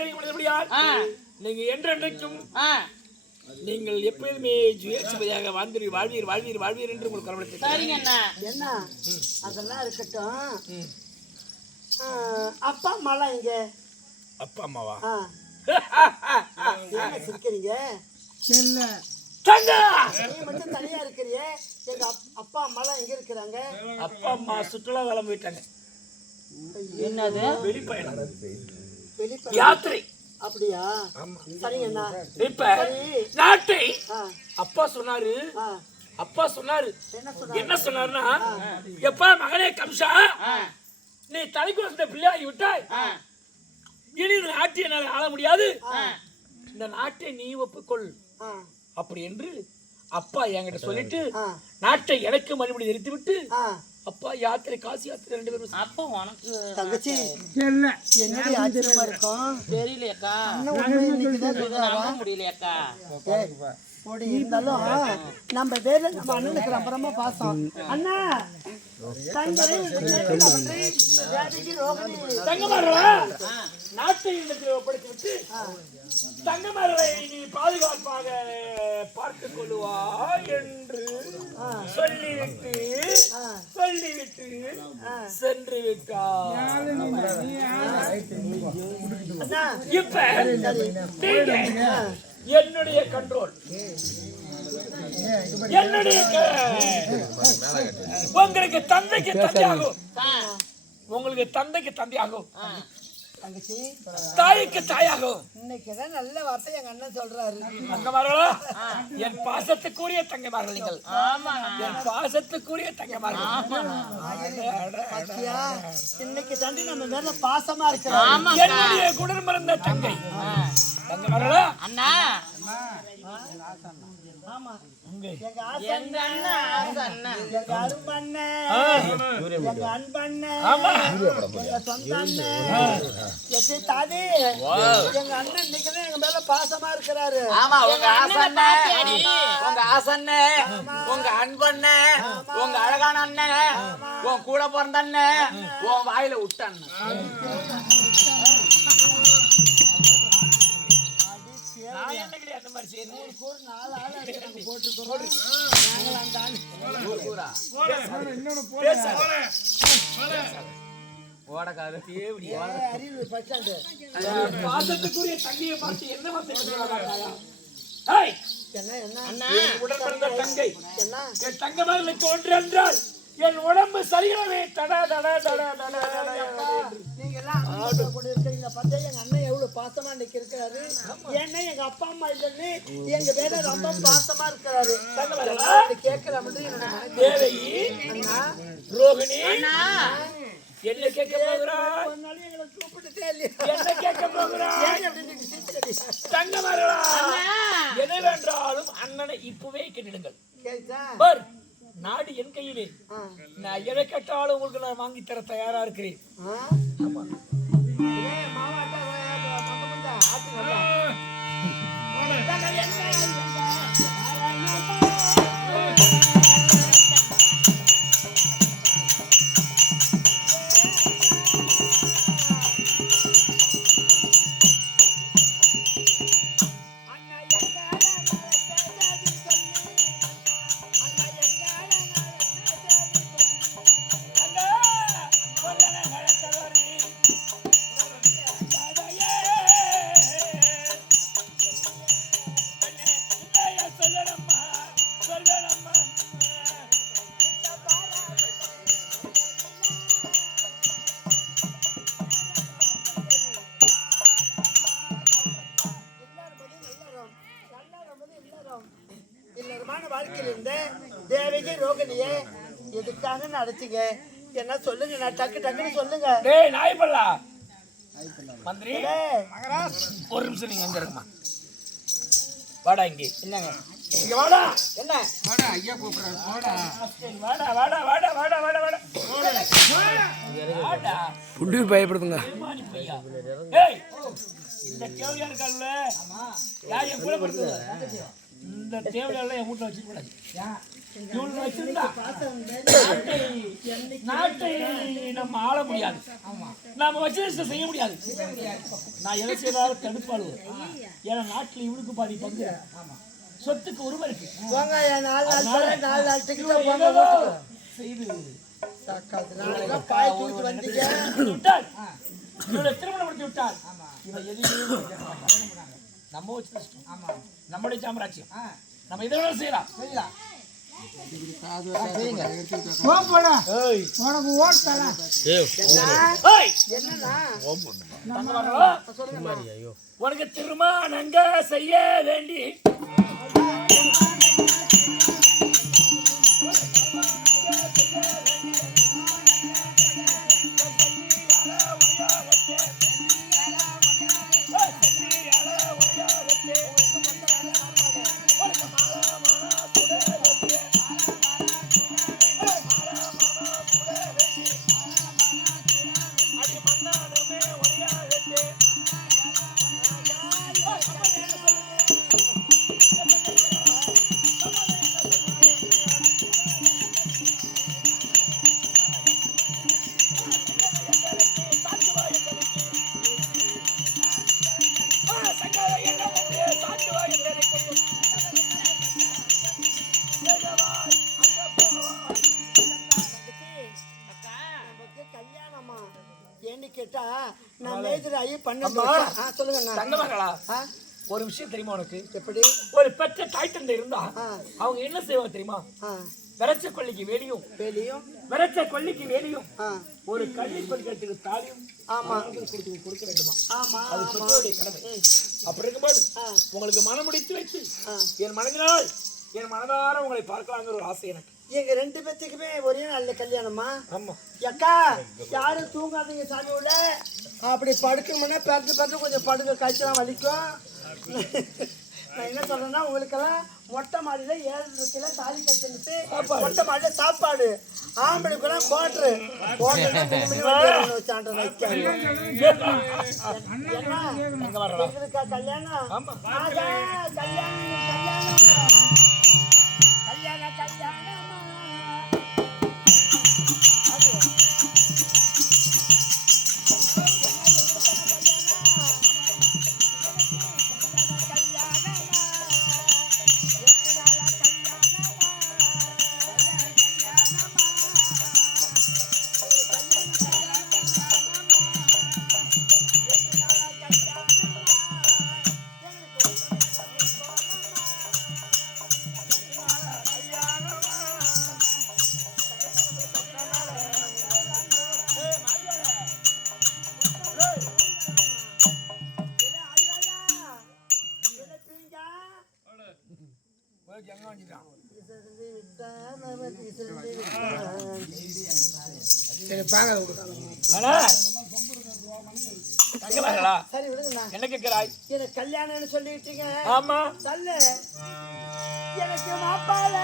தெரியும். நீங்க என்றென்றைக்கும் நீங்கள் எப்போதுமே ஜுயற்சியாக வாழ்வீர் என்று உங்களுக்கு கவலை. சரிங்க என்ன அதெல்லாம் இருக்கட்டும். அப்பா அம்மாலாம் இங்க? அப்பா அம்மாவா? என்ன சிரிக்கிறீங்க? மட்டும் தனியா இருக்கிறியே, எங்க அப்பா அம்மாலாம் எங்க இருக்கிறாங்க? அப்பா அம்மா சுற்றுலா காலம் போயிட்டாங்க. என்னது? வெளிப்பயணம், யாத்திரை. அப்படியா? சரிங்கண்ணா. இப்ப நாட்டை அப்பா சொன்னாரு. என்ன சொன்னாருன்னா, எப்பா மகனே கம்சா, நீ தலைக்கு வந்த பிள்ளையாகி விட்டாய், இனி இந்த நாட்டை என்னால் ஆள முடியாது, இந்த நாட்டை நீ ஒப்புக்கொள் அப்படி என்று அப்பா என்கிட்ட சொல்லிட்டு நாட்டை எனக்கு மறுபடி நிறுத்தி விட்டு அப்பா யாத்திரை, காசி யாத்திரை 2 பேரும். அப்பா உனக்கு தங்கச்சி என்னடி ஆச்சரியமா இருக்கும்? தெரியலையக்கா, முடியலையக்கா. இருந்தாலும் நம்ம பேர்ல நம்ம அண்ணனுக்கு ரொம்ப பாசம். அண்ணா நாட்டை ஒப்படைத்து விட்டு தங்கமரலை நீ பாதுகாப்பாக பார்த்துக் கொள்ளுவா என்று சொல்லிவிட்டு சென்று விட்டார். இப்ப என்னுடைய கண்ட்ரோல், உங்களுக்கு தந்தைக்கு தந்தையாகும், உங்களுக்கு தந்தைக்கு தந்தையாகும், தாய்க்கு தாயாகும். இன்னைக்குதான் நல்ல வார்த்தை எங்க அண்ணன் சொல்றாரு. தங்கமார்களா, என் பாசத்துக்குரிய தங்கமார்கள் நீங்கள், என் பாசத்துக்குரிய தங்கமார்கள். இன்னைக்கு தாண்டி நம்ம மேல பாசமா இருக்கிறோம். என்னுடைய குடல் மறந்த தங்கை தங்கமார்களா. அண்ணா எங்க அண்ணன் இன்னைக்குதான் எங்க மேல பாசமா இருக்கிறாரு. உங்க ஆசண்ணே, உங்க அன்பண்ணே, உங்க அழகான அண்ணன், உன் கூட பிறந்த அண்ணன், உன் வாயில விட்ட அண்ணன். பாசத்துக்குரிய தங்கையை பார்த்து என்ன தங்கை என் தங்கமகளுக்கு ஒன்று என்றால் என் உடம்பு சரியாவே தடா தடா தடா தடா தடா. நீங்க எல்லாம் எங்க அண்ணன் எவ்வளவு பாசமா இன்னைக்கு இருக்கிறாரு. ஏன்னா எங்க அப்பா அம்மா இல்லைன்னு எங்க பேர ரொம்ப பாசமா இருக்கிறாரு. கேட்கலாம் தேவகி, ரோகிணி என்ன கேட்க போகிறாய்? என்ன கேட்க போகிறாய்? தங்கமகளா, எதை வென்றாலும் அண்ணனை இப்பவே கேட்டிடுங்கள். நாடு என் கையிலே, நான் எதை கேட்டாலும் உங்களுக்கு நான் வாங்கி தர தயாரா இருக்கிறேன். வாழ்க்கையில் இருந்த தேவகி ரோகிணியை எதுக்காக நடத்தீங்க? என்ன சொல்லுங்க, நான் டக்குன்னு சொல்லுங்க. டேய் நாய்பல்லா மந்திரி, ஒரு நிமிஷம் நீங்க எங்க இருக்குமா? வாடா இங்கே. என்னங்க இங்க வாடா. என்ன வாடா, ஐயா கூப்பிடுறாரு. வாடா வாடா வாடா வாடா வாடா வாடா வாடா வாடா. புடி பயப்படுதுங்க. ஏய், இந்த கேவலியா இருக்கல்ல, ஆமா யார் என் கூட படுத்துது? இந்த தேவலையெல்லாம் என் வீட்டுல வச்சுக்க கூடாது. இவங்களை வச்சிருந்தா பாசம் நாட்டை நம்ம ஆள முடியாது. நாம வச்சு செய்ய முடியாது. நான் எதை செய்தாலும் தடுப்பாளுவோம். ஏன்னா நாட்டுல இவனுக்கு பாதி பங்கு, சொத்துக்கு உரிமை இருக்கு. போங்க 4 நாள் டிக்கெட் செய்து பாய் தூக்கிட்டு வந்தீங்க. விட்டால் இவளை திருமணம் முடித்து விட்டால் இவன் எதையும் நம்ம வச்சு நம்மளுடைய சாம்ராஜ்யம். நம்ம இதை வேணாலும் செய்யலாம். உனக்கு திருமணங்க செய்ய வேண்டி கேட்டா நான் மேஜராயி 12 சொல்லுங்க. ஒரு விஷயம் தெரியுமா உனக்கு? எப்படி? ஒரு பெற்ற தாய் தந்தை இருந்தா அவங்க என்ன செய்வாங்க தெரியுமா? விரைச்ச கொல்லிக்கு வேலியும் விரைச்ச கொல்லிக்கு வேலியும் ஒரு கல்வி கொள்கைக்கு தாலியும் கொடுக்க வேண்டுமா? அது பெற்றோருடைய கடமை. அப்படி இருக்கும்போது உங்களுக்கு மனம் முடித்து வைத்து என் மனதினால் என் மனதார உங்களை பார்க்கலாங்கிற ஒரு ஆசை எனக்கு. எங்க 2 பேத்துக்குமே ஒரே நல்ல கல்யாணமா? ஆமா. அக்கா யாரும் தூங்காதீங்க சாமி உள்ள. அப்படி படுக்கணும்னா பேர்த்து கொஞ்சம் படுக்க காய்ச்சலாம் வலிக்கும். நான் என்ன சொல்றேன்னா உங்களுக்கெல்லாம் மொட்டை மாடியில 7 தாலி கட்டுட்டு மொட்டை மாடியில சாப்பாடு, ஆம்பளைக்கெல்லாம் கோட்ரு கல்யாணம் என்ன கேட்கிறாய்? எனக்கு கல்யாணம்னு சொல்லிட்டீங்க. ஆமா. சொல்லு. எனக்கு மாப்பாள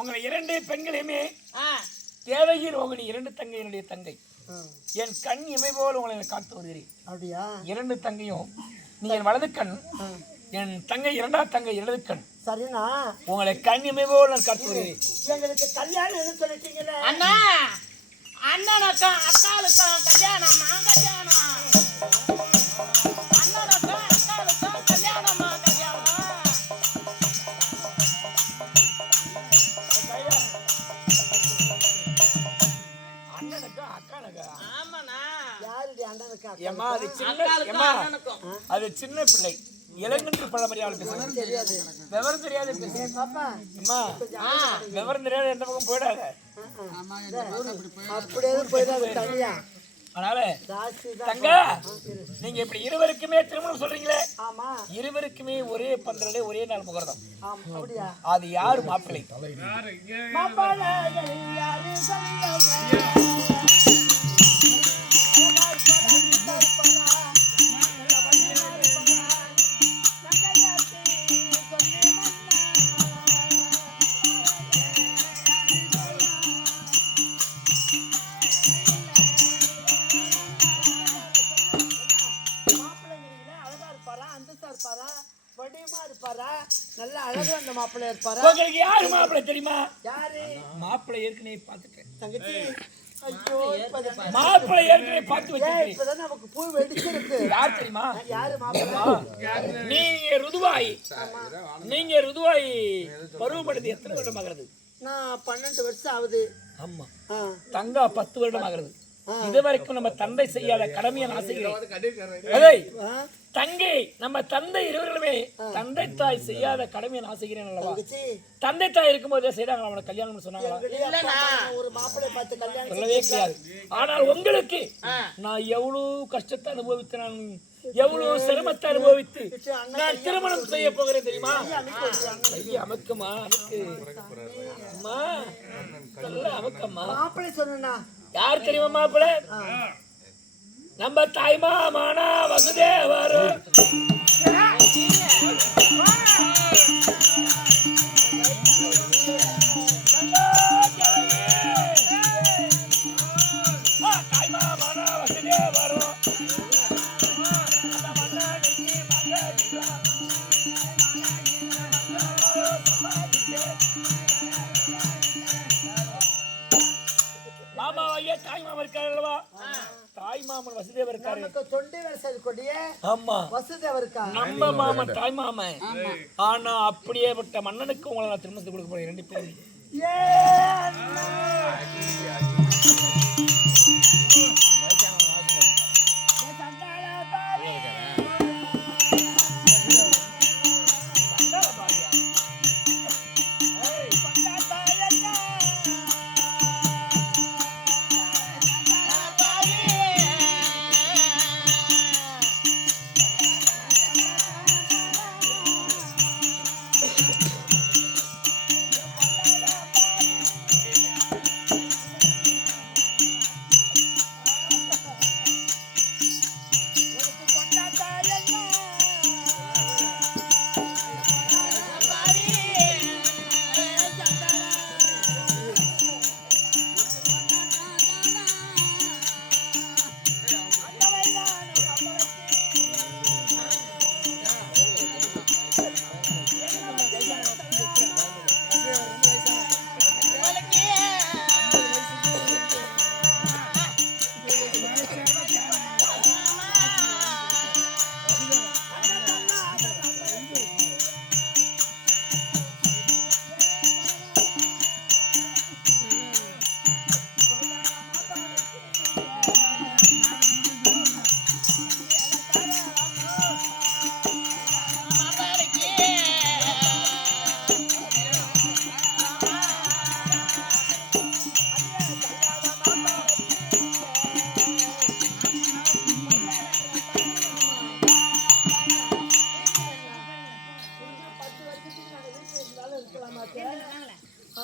உங்களை 2 பெண்களையுமே தேவகி ரோகிணி 2 தங்கை என்னுடைய தங்கை. என் கண் இமை போல் உங்களை காத்து வருகிறேன். அப்படியா? 2 தங்கையும் நீ என் வலது கண், என் தங்கை 2ஆம் தங்கை இடது கண். சரிண்ணா. உங்களை கண் இமை போல் நான் காத்து வருகிறேன். எங்களுக்கு கல்யாணம் எது சொல்லிட்டீங்களே அண்ணா? அண்ணனுக்கும் அக்காளுக்கும் கல்யாணம். கல்யாணம் அண்ணனுக்கும் அக்காளுக்கும் கல்யாணமா? அது சின்ன பிள்ளை, இளங்கன்று பழமறியால் பேசுறது தெரியாது, விவரம் தெரியாது. விவரம் தெரியாது எந்த பக்கம் போயிடாத. அப்படியே போயிடாது தனியா. அதனால தங்க நீங்க இப்படி இருவருக்குமே திருமணம் சொல்றீங்களே, இருவருக்குமே ஒரே பந்தலே ஒரே நாள் முகூர்த்தம். அது யாரு மாப்பிள்ளை? அழகு அந்த மாப்பிள்ளை இருப்பாரா? உங்களுக்கு யாரு மாப்பிள்ளை தெரியுமா? யாரு மாப்பிள்ளை ஏற்கனவே பார்த்துட்டேன். தங்கச்சி? ஐயோ, மாப்பிள்ளை ஏற்கனவே பார்த்து வச்சிருக்கேன். இப்பதான் நமக்கு பூ வெடிச்சிருக்கு. யார் தெரியுமா? யாரு மாப்பிள்ளை? நீங்க ருதுவாய் பருவப்படுத்தி எத்தனை வருடம் ஆகிறது? நான் 12 வருஷம் ஆகுது. ஆமா. ஆ, தங்கா 10 வருடம் ஆகிறது. இது வரைக்கும் நம்ம தந்தை செய்யாத கடமையை நான் செய்கிறேன். அதை ஆ, தங்கை நம்ம தந்தை இருவர்களுமே தந்தை தாய் செய்யாத கடமையை நான் செய்கிறேன் அல்லவா? தங்கச்சி, தந்தை தாய் இருக்கும்போதே செய்தாங்களா அவனை கல்யாணம் சொன்னாங்களா? எங்களுடைய அப்பா அம்மா ஒரு மாப்பிள்ளை பார்த்து கல்யாணம் சொல்லவே கிடையாது. ஆனால் உங்களுக்கு நான் எவ்வளவு கஷ்டத்தை அனுபவித்து, நான் எவ்வளவு சிரமத்தை அனுபவித்து நான் திருமணம் செய்ய போகிறேன் தெரியுமா? அமைக்கமா அமைக்கு அம்மா, நல்ல அமைக்கம்மா. மாப்பிள்ளை சொன்னா யார் தெரியுமா மாப்பிள்ளை? நம்ம தாய்மாமானா வசுதேவர். தாய்மாமானா வசுதேவர். மாமா ஐயா தாய் மாமா இருக்காரு அல்லவா? தாய் மாமன் வசுதேவர் இருக்காரு. நமக்கு தொண்டை வேலை கொடிய ஆமா, வசுதேவர் இருக்கா. நம்ம மாமன் தாய் மாமன். ஆனா அப்படியேப்பட்ட மன்னனுக்கு உங்களை நான் திருமணத்தை கொடுக்க போறேன். 2 பேரும் ஏ அண்ணா.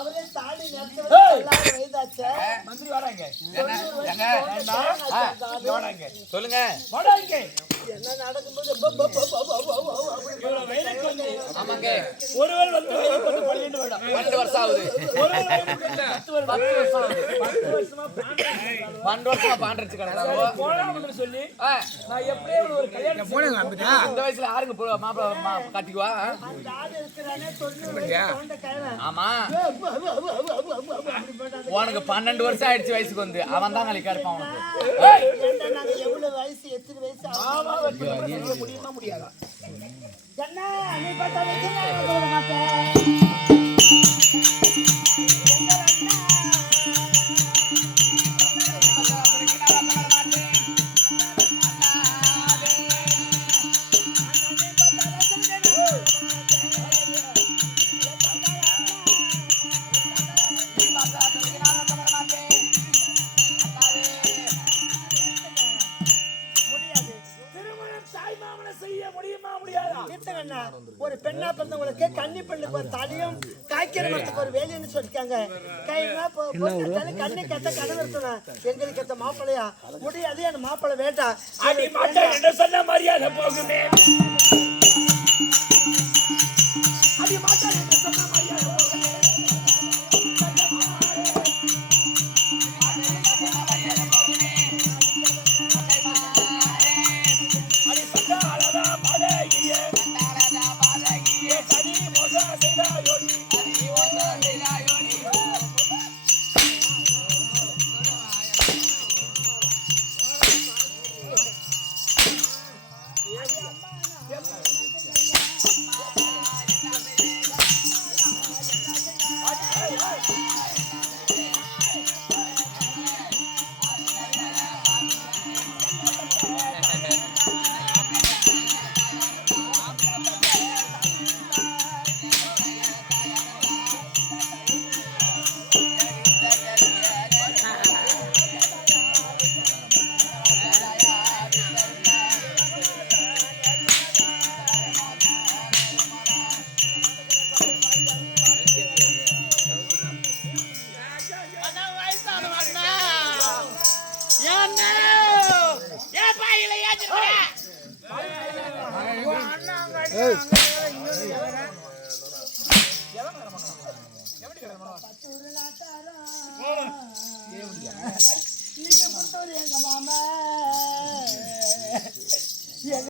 அவரே தாடி நேரத்துல வயதாச்சு. மந்திரி வராங்க. சொல்லுங்க. என்ன நடக்கும்போது ஆமாங்க, ஒருவர் வந்து 12 வருடம் 12 வருஷம் ஆகுது. 10 வருஷம் ஆகுது. 10 வருஷமா 12 வருஷமா பாண்டடிச்சு கிடக்குறாங்க. போலாம்னு சொல்லி நான் எப்படியே ஒரு கல்யாணம் இந்த வயசுல யாருங்க மாப்பிள்ளை காட்டிக்குவா? அந்த ஆள் இருக்கிறானே 90 கைவன். ஆமா, உனக்கு 12 வருஷம் ஆயிடுச்சு வயசுக்கு வந்து. அவன் தான் நாளைக்கு இருப்பான் உனக்கு. நாங்க எவ்வளவு வயசு எத்தனை வயசு முடியுமா முடியாதா? என்ன நீ பார்த்தா விட மாட்டேன். ஒரு பெண்ணா பிறந்தவங்களுக்கு கன்னி பெண்ணுக்கு ஒரு தாலியும் காய்க்கிற மரத்துக்கு ஒரு வேலைன்னு சொல்லிருக்காங்க. கண்ணி கட்ட கனவு இருக்கணும். எங்களுக்கு ஏத்த மாப்பிள்ளையா முடியாது. அந்த மாப்பிள்ளை வேண்டாம். அடி மாட்டேன் என்று சொன்ன மரியாதை போகுமே. அடி மாட்டேன் என்று சொன்ன மரியாதை போகுமே. அடி சண்டாளதா பாடகியே, சண்டாளதா பாடகியே, சனி மோச இன்னொரு எங்க மாமா